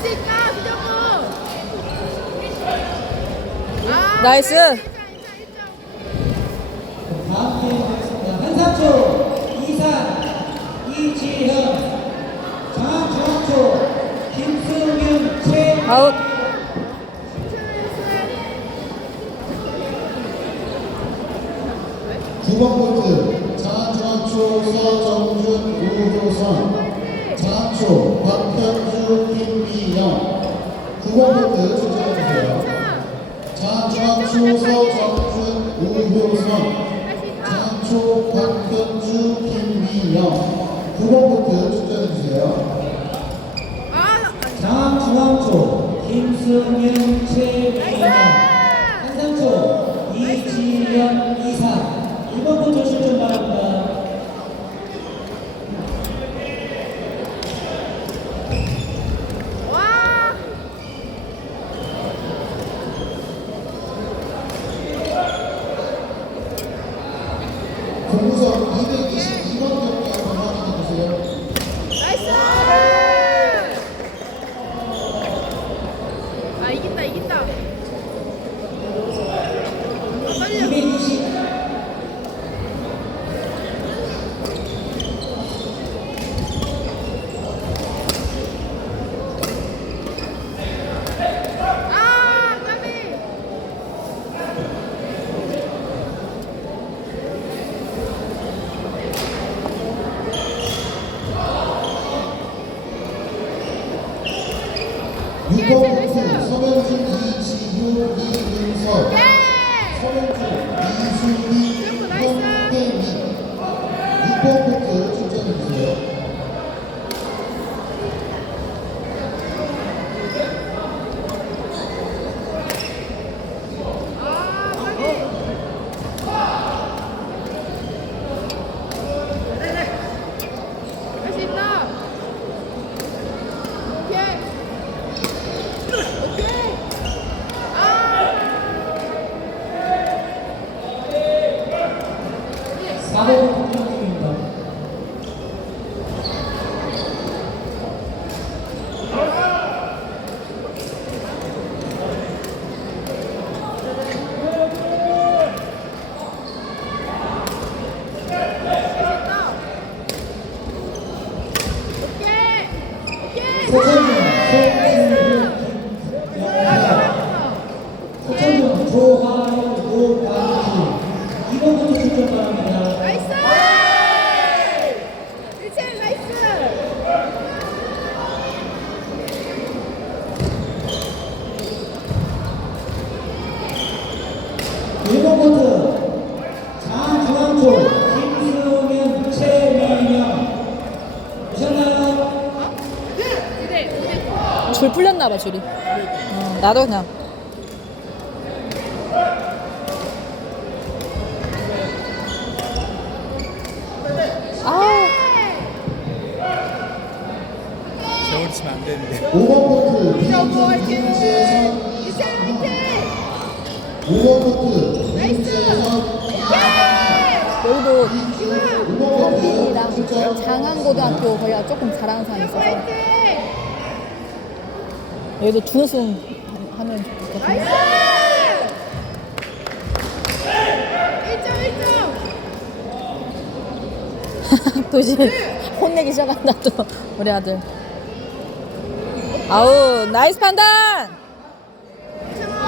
수 있다, 수정우. 아, 나이스. 일점, 일점, 일점. 다음 게임 하겠습니다. 한상초, 이산, 이지현, 장중학초, 김승윤, 최. 아웃. 구번 코트 장중학초 서정준 우효선 장학초 박현 김미영 9번 코트 출전해주세요. 아, 장중학초, 김승윤, 최민영, 한상초, 이지현, 이산. 1번 부터 출전 바랍니다. 와. 공구석 222번 경기 한번 확인해주세요 나이스! 아, 이긴다, 이긴다. 빨리. 220. 아, 까비. 육번 코트 서명진 이지효 이은서 예! 서명주 이수미 홍태미 Yeah. 줄 풀렸나 봐 줄이. 어, 나도 그냥. 아, 저걸 치면 안 되는데. 5번 코트 이정도 화이팅! 김재선 일체 화이팅! 5번 코트 나이스! 여기도 5번 코트 범빈이랑 출전 장안고등학교 거기가 조금 잘하는 사람이 있어서 화이팅! 여기도 준우승 하면 좋겠다. 나이스! 1점, 1점! 또 이제 혼내기 시작한다 또 우리 아들. 아우 나이스 판단. 아,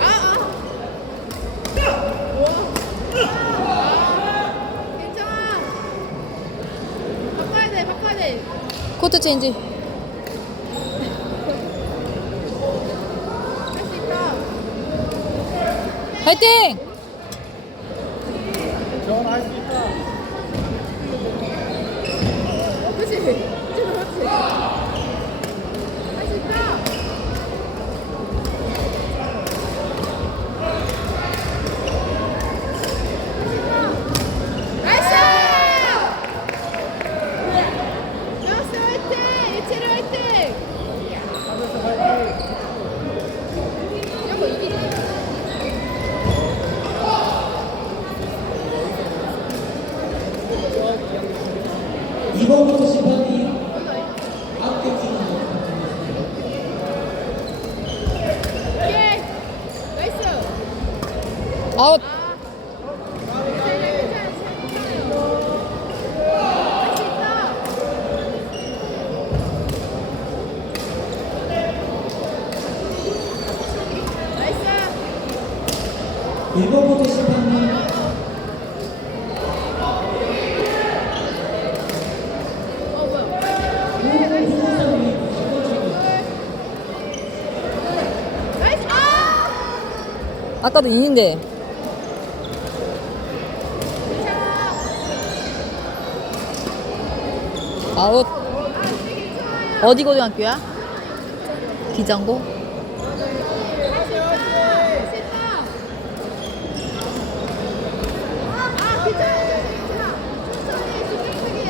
아. 아, 괜찮아. 바꿔야 돼, 바꿔야 돼. 코트 체인지. 화이팅! 어, 그치? 그치, 그렇지. 할 수 있다. 나이스! 나이스 화이팅! 이치리 화이팅! 이런 거 이기지. 2번 이번부터 심판이 아웃게 주는 것. 아웃. 심판이 어 뭐야? 나이스. 아! 아까도. 괜찮아. 아웃. 어디 고등학교야? 기장고? 할수 있다. 할수 있다. 아, 괜찮아, 괜찮아, 괜찮아. 천천히, 집중하게.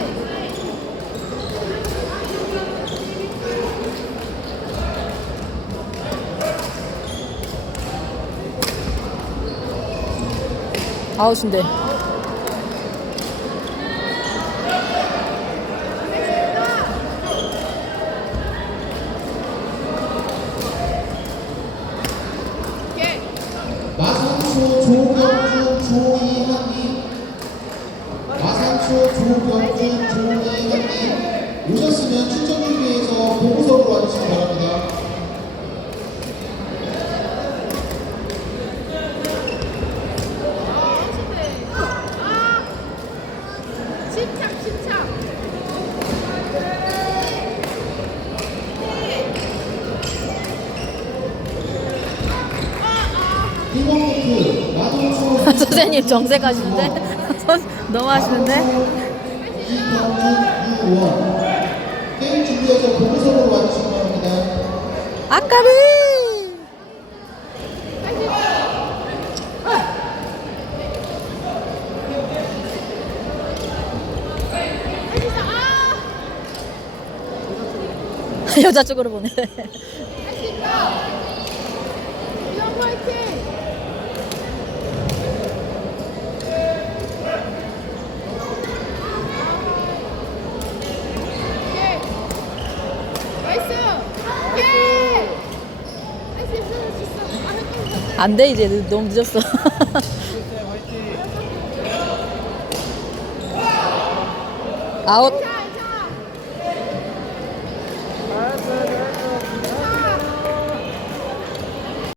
아웃인데. 조경준 조이한님 오셨으면 출전기회에서 보고서로 와주시기 바랍니다. 선생님 정색하시는데? 선, 너무 하시는데? 아까비! 아, 여자 쪽으로 보내. 할 수 있다. 이런 화이팅. 오케이. 나이스. 오케이. 할 수 있어, 할 수 있어. 아, 헷갈렸어. 안 돼, 이제. 너무 늦었어. 아웃.